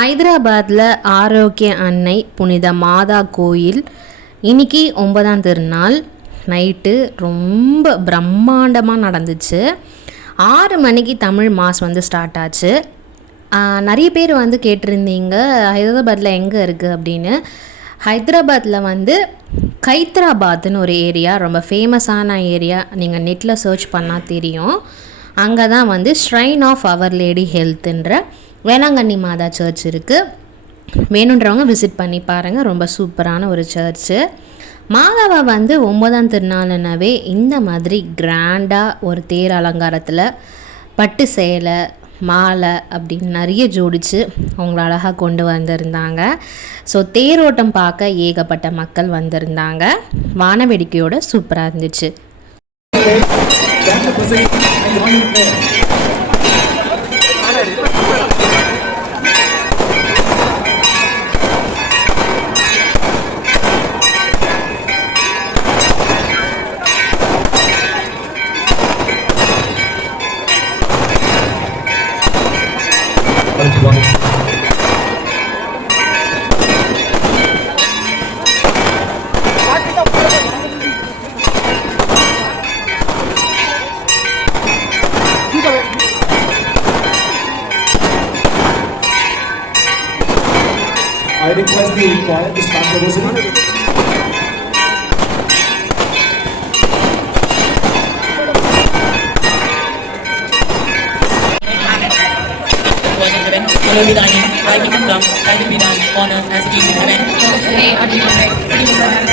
ஹைதராபாத்தில் ஆரோக்கிய அன்னை புனித மாதா கோயில் இன்னைக்கு ஒன்பதாம் திருநாள். நைட்டு ரொம்ப பிரம்மாண்டமாக நடந்துச்சு. ஆறு மணிக்கு தமிழ் மாஸ் வந்து ஸ்டார்ட் ஆச்சு. நிறைய பேர் வந்து கேட்டிருந்தீங்க ஹைதராபாத்தில் எங்கே இருக்குது அப்படின்னு. ஹைதராபாத்தில் வந்து கைத்ராபாத்னு ஒரு ஏரியா ரொம்ப ஃபேமஸான ஏரியா நீங்கள் நெட்டில் சர்ச் பண்ணால் தெரியும். அங்கே தான் வந்து ஸ்ட்ரைன் ஆஃப் அவர் லேடி ஹெல்த்துன்ற வேளாங்கண்ணி மாதா சர்ச் இருக்குது வேணுன்றவங்க விசிட் பண்ணி பாருங்கள் ரொம்ப சூப்பரான ஒரு சர்ச்சு மாதாவை வந்து ஒன்பதாம் திருநாளுனாவே இந்த மாதிரி கிராண்டாக ஒரு தேர் அலங்காரத்தில் பட்டு சேலை மாலை அப்படின்னு நிறைய ஜோடிச்சு அவங்கள அழகாக கொண்டு வந்திருந்தாங்க. ஸோ தேரோட்டம் பார்க்க ஏகப்பட்ட மக்கள் வந்திருந்தாங்க. வானவேடிக்கையோட சூப்பராக இருந்துச்சு. I request the choir to start the rosary.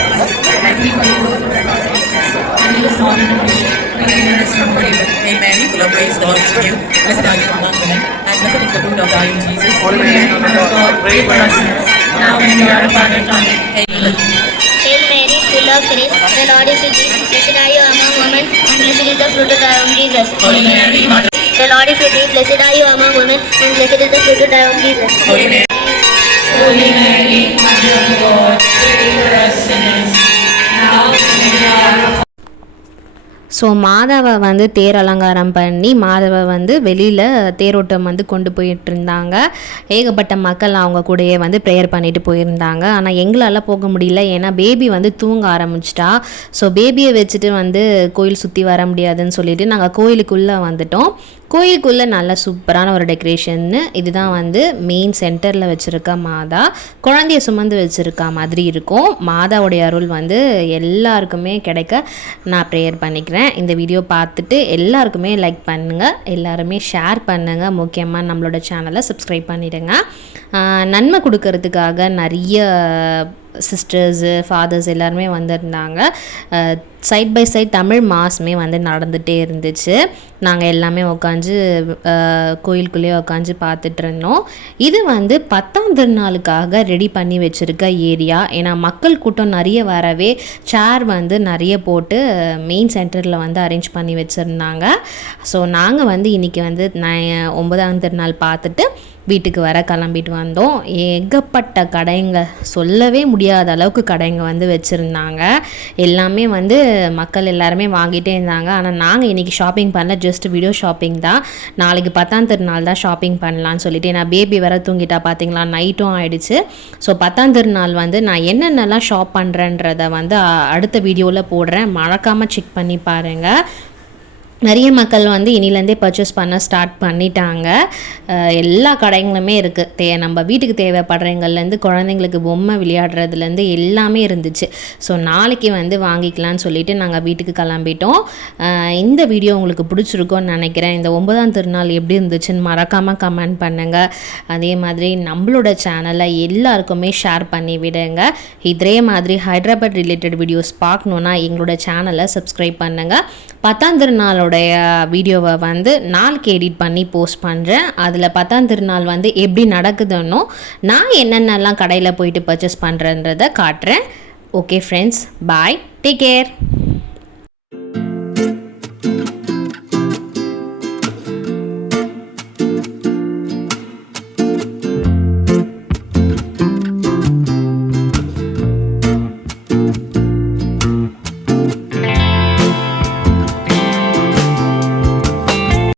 Who trespass against us. And lead us not into temptation, but deliver us from evil. Hail Mary, full of grace, the Lord is with you. Blessed are you among women, and blessed is the fruit of thy womb, Jesus. Holy Mary, Mother of God, pray for us sinners, now and in the hour of our death. Amen. Hail Hail Mary, full of grace, the Lord is with you. Blessed are you among women, and blessed is the fruit of thy womb, Jesus. Holy Mary, Mother, The Lord is with you. Blessed are you among women, and blessed is the fruit of thy womb, Jesus. Holy Mary, Holy Mary, Mother of God, pray for us sinners, now and in the hour of so மாதாவை வந்து தேர் அலங்காரம் பண்ணி மாதாவை வந்து வெளியில் தேரோட்டம் வந்து கொண்டு போயிட்டு இருந்தாங்க ஏகப்பட்ட மக்கள் அவங்க கூடயே வந்து ப்ரேயர் பண்ணிட்டு போயிருந்தாங்க. ஆனால் எங்களால் போக முடியல. ஏன்னா பேபி வந்து தூங்க ஆரம்பிச்சிட்டா. ஸோ பேபியை வச்சுட்டு வந்து கோயில் சுற்றி வர முடியாதுன்னு சொல்லிட்டு நாங்கள் கோயிலுக்குள்ளே வந்துட்டோம். கோயிலுக்குள்ளே நல்ல சூப்பரான ஒரு டெக்கரேஷன்னு இதுதான் வந்து மெயின் சென்டரில் வச்சுருக்க மாதா. குழந்தைய சுமந்து வச்சுருக்க மாதிரி இருக்கும். மாதாவுடைய அருள் வந்து எல்லாருக்குமே கிடைக்க நான் ப்ரேயர் பண்ணிக்கிறேன். இந்த வீடியோ பார்த்துட்டு எல்லாருக்குமே லைக் பண்ணுங்கள் எல்லாருமே ஷேர் பண்ணுங்கள் முக்கியமாக நம்மளோட சேனலை சப்ஸ்கிரைப் பண்ணிடுங்க. நன்மை கொடுக்கறதுக்காக நிறைய சிஸ்டர்ஸு ஃபாதர்ஸ் எல்லாருமே வந்திருந்தாங்க. சைட் பை சைட் தமிழ் மாஸுமே வந்து நடந்துகிட்டே இருந்துச்சு. நாங்கள் எல்லாமே உட்காந்து கோயிலுக்குள்ளேயே உட்காந்து பார்த்துட்டு இருந்தோம் இது வந்து பத்தாம் திருநாளுக்காக ரெடி பண்ணி வச்சுருக்க ஏரியா. ஏன்னா மக்கள் கூட்டம் நிறைய வரவே சேர் வந்து நிறைய போட்டு மெயின் சென்டரில் வந்து அரேஞ்ச் பண்ணி வச்சுருந்தாங்க. ஸோ நாங்கள் வந்து இன்றைக்கி வந்து நான் ஒன்பதாம் திருநாள் பார்த்துட்டு வீட்டுக்கு வர கிளம்பிட்டு வந்தோம். ஏகப்பட்ட கடைங்க சொல்லவே முடியாத அளவுக்கு கடைங்க வந்து வச்சுருந்தாங்க. எல்லாமே வந்து மக்கள் எல்லாருமே வாங்கிட்டே இருந்தாங்க. ஆனால் நாங்கள் இன்றைக்கி ஷாப்பிங் பண்ணல ஜஸ்ட் வீடியோ ஷாப்பிங் தான். நாளைக்கு பத்தாம் திருநாள் தான் ஷாப்பிங் பண்ணலான்னு சொல்லிட்டு நான் பேபி வர தூங்கிட்டா பார்த்தீங்களா நைட்டும் ஆயிடுச்சு. ஸோ பத்தாம் திருநாள் வந்து நான் என்னென்னலாம் ஷாப் பண்ணுறேன்றதை வந்து அடுத்த வீடியோவில் போடுறேன். மறக்காமல் செக் பண்ணி பாருங்கள் நிறைய மக்கள் வந்து இனிலேருந்தே பர்ச்சேஸ் பண்ண ஸ்டார்ட் பண்ணிட்டாங்க. எல்லா கடைங்களுமே இருக்குது தே நம்ம வீட்டுக்கு தேவைப்படுறவங்கள்லேருந்து குழந்தைங்களுக்கு பொம்மை விளையாடுறதுலேருந்து எல்லாமே இருந்துச்சு. ஸோ நாளைக்கு வந்து வாங்கிக்கலாம்னு சொல்லிட்டு நாங்கள் வீட்டுக்கு கிளம்பிட்டோம். இந்த வீடியோ உங்களுக்கு பிடிச்சிருக்கோன்னு நினைக்கிறேன். இந்த ஒன்பதாம் திருநாள் எப்படி இருந்துச்சுன்னு மறக்காமல் கமெண்ட் பண்ணுங்கள் அதே மாதிரி நம்மளோட சேனலை எல்லாருக்குமே ஷேர் பண்ணி விடுங்க. இதே மாதிரி ஹைதராபாத் ரிலேட்டட் வீடியோஸ் பார்க்கணுன்னா எங்களோட சேனலை சப்ஸ்கிரைப் பண்ணுங்கள் பத்தாம் திருநாளோட திருநாளோடைய வீடியோவை வந்து நாளுக்கு எடிட் பண்ணி போஸ்ட் பண்ணுறேன் அதில் பத்தாம் திருநாள் வந்து எப்படி நடக்குதுன்னோ நான் என்னென்னலாம் கடையில் போயிட்டு பர்ச்சேஸ் பண்ணுறேன்றதை காட்டுறேன். Okay friends bye take care